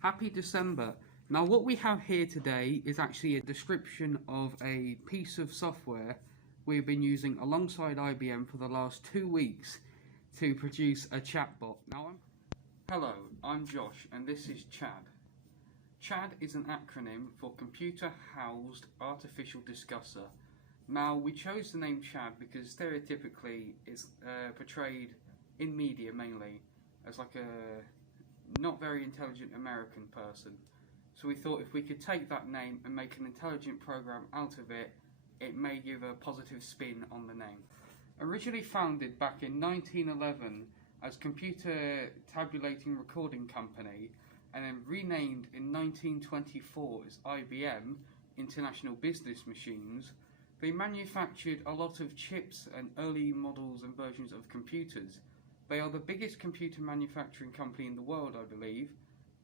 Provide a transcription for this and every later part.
Happy December. Now what we have here today is actually a description of a piece of software we've been using alongside IBM for the last 2 weeks to produce a chatbot. Hello, I'm Josh and this is C.H.A.D. C.H.A.D is an acronym for Computer Housed Artificial Discusser. Now we chose the name C.H.A.D because stereotypically it's portrayed in media mainly as like a not very intelligent American person. So we thought if we could take that name and make an intelligent program out of it, it may give a positive spin on the name. Originally founded back in 1911 as Computer Tabulating Recording Company and then renamed in 1924 as IBM, International Business Machines, they manufactured a lot of chips and early models and versions of computers. They are the biggest computer manufacturing company in the world, I believe,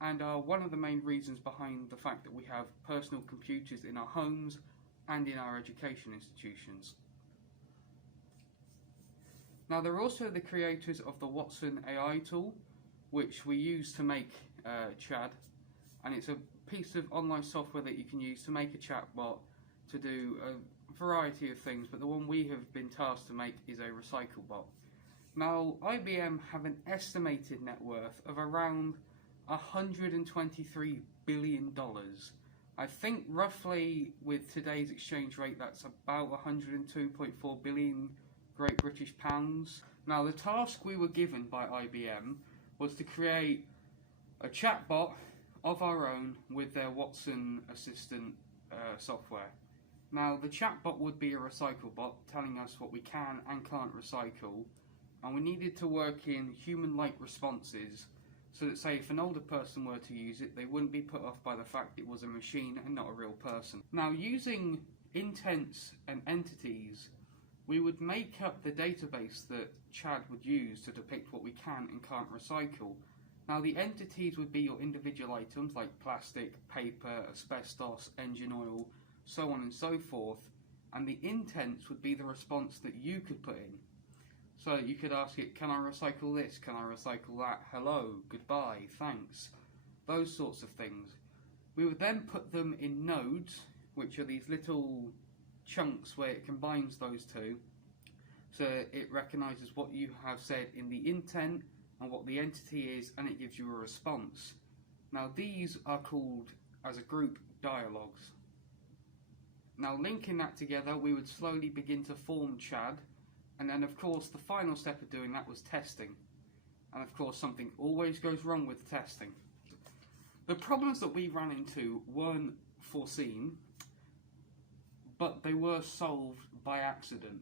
and are one of the main reasons behind the fact that we have personal computers in our homes and in our education institutions. Now they're also the creators of the Watson AI tool, which we use to make C.H.A.D, and it's a piece of online software that you can use to make a chatbot to do a variety of things, but the one we have been tasked to make is a recycle bot. Now, IBM have an estimated net worth of around $123 billion. I think roughly with today's exchange rate that's about 102.4 billion Great British pounds. Now the task we were given by IBM was to create a chatbot of our own with their Watson Assistant software. Now the chatbot would be a recycle bot telling us what we can and can't recycle, and we needed to work in human-like responses so that, say, if an older person were to use it, they wouldn't be put off by the fact it was a machine and not a real person. Now, using intents and entities, we would make up the database that C.H.A.D would use to depict what we can and can't recycle. Now, the entities would be your individual items like plastic, paper, asbestos, engine oil, so on and so forth, and the intents would be the response that you could put in. So you could ask it, can I recycle this? Can I recycle that? Hello, goodbye, thanks. Those sorts of things. We would then put them in nodes, which are these little chunks where it combines those two. So it recognises what you have said in the intent and what the entity is, and it gives you a response. Now these are called, as a group, dialogues. Now linking that together, we would slowly begin to form C.H.A.D, and then of course the final step of doing that was testing. And of course something always goes wrong with testing. The problems that we ran into weren't foreseen, but they were solved by accident.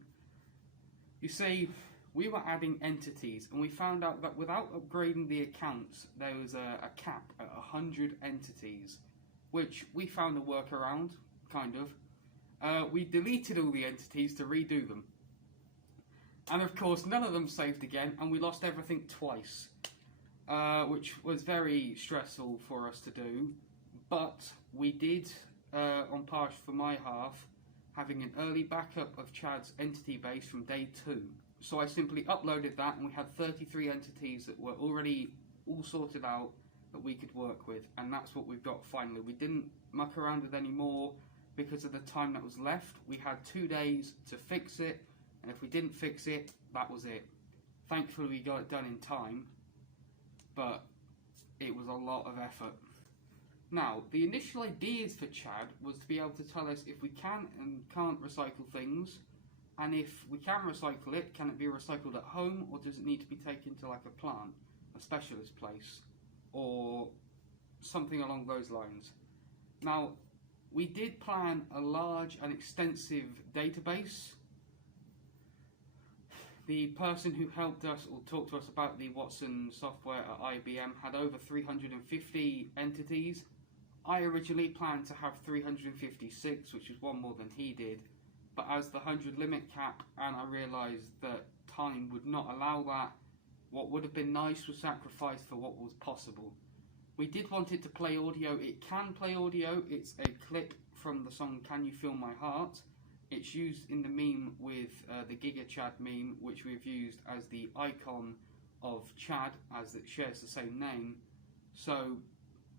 You see, we were adding entities and we found out that without upgrading the accounts there was a cap at 100 entities, which we found a workaround, kind of. We deleted all the entities to redo them. And of course none of them saved again, and we lost everything twice, which was very stressful for us to do. But we did, on part for my half, having an early backup of C.H.A.D's entity base from day 2. So I simply uploaded that and we had 33 entities that were already all sorted out that we could work with, and that's what we've got finally. We didn't muck around with any more because of the time that was left. We had 2 days to fix it, and if we didn't fix it, that was it. Thankfully we got it done in time, but it was a lot of effort. Now, the initial ideas for C.H.A.D was to be able to tell us if we can and can't recycle things, and if we can recycle it, can it be recycled at home, or does it need to be taken to like a plant, a specialist place, or something along those lines. Now, we did plan a large and extensive database. The person who helped us or talked to us about the Watson software at IBM had over 350 entities. I originally planned to have 356, which is one more than he did, but as the 100 limit cap, and I realised that time would not allow that, what would have been nice was sacrificed for what was possible. We did want it to play audio. It can play audio. It's a clip from the song Can You Feel My Heart. It's used in the meme with the Giga C.H.A.D meme, which we've used as the icon of C.H.A.D, as it shares the same name. So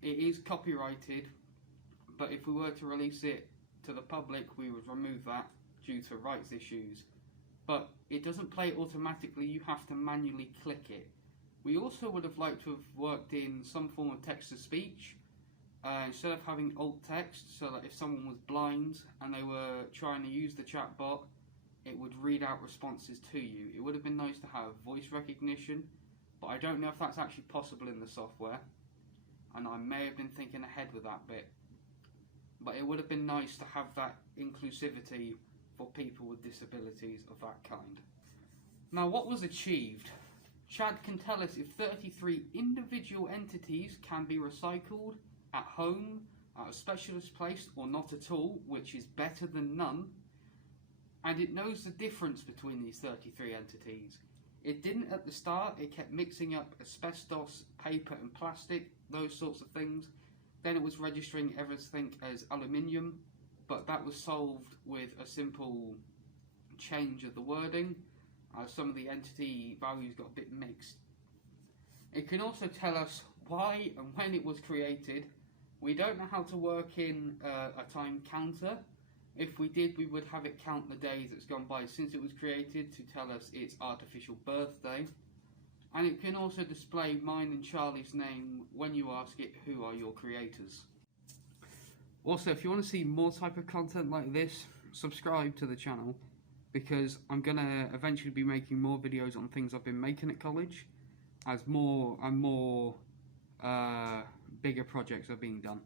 it is copyrighted, but if we were to release it to the public, we would remove that due to rights issues. But it doesn't play automatically, you have to manually click it. We also would have liked to have worked in some form of text-to-speech, instead of having alt text, so that if someone was blind and they were trying to use the chatbot, it would read out responses to you. It would have been nice to have voice recognition, but I don't know if that's actually possible in the software, and I may have been thinking ahead with that bit. But it would have been nice to have that inclusivity for people with disabilities of that kind. Now, what was achieved? C.H.A.D can tell us if 33 individual entities can be recycled at home, at a specialist place, or not at all, which is better than none. And it knows the difference between these 33 entities. It didn't at the start, it kept mixing up asbestos, paper and plastic, those sorts of things. Then it was registering everything as aluminium, but that was solved with a simple change of the wording. Some of the entity values got a bit mixed. It can also tell us why and when it was created. We don't know how to work in a time counter. If we did, we would have it count the days that's gone by since it was created to tell us its artificial birthday. And it can also display mine and Charlie's name when you ask it, who are your creators? Also, if you want to see more type of content like this, subscribe to the channel, because I'm going to eventually be making more videos on things I've been making at college, as more and more bigger projects are being done.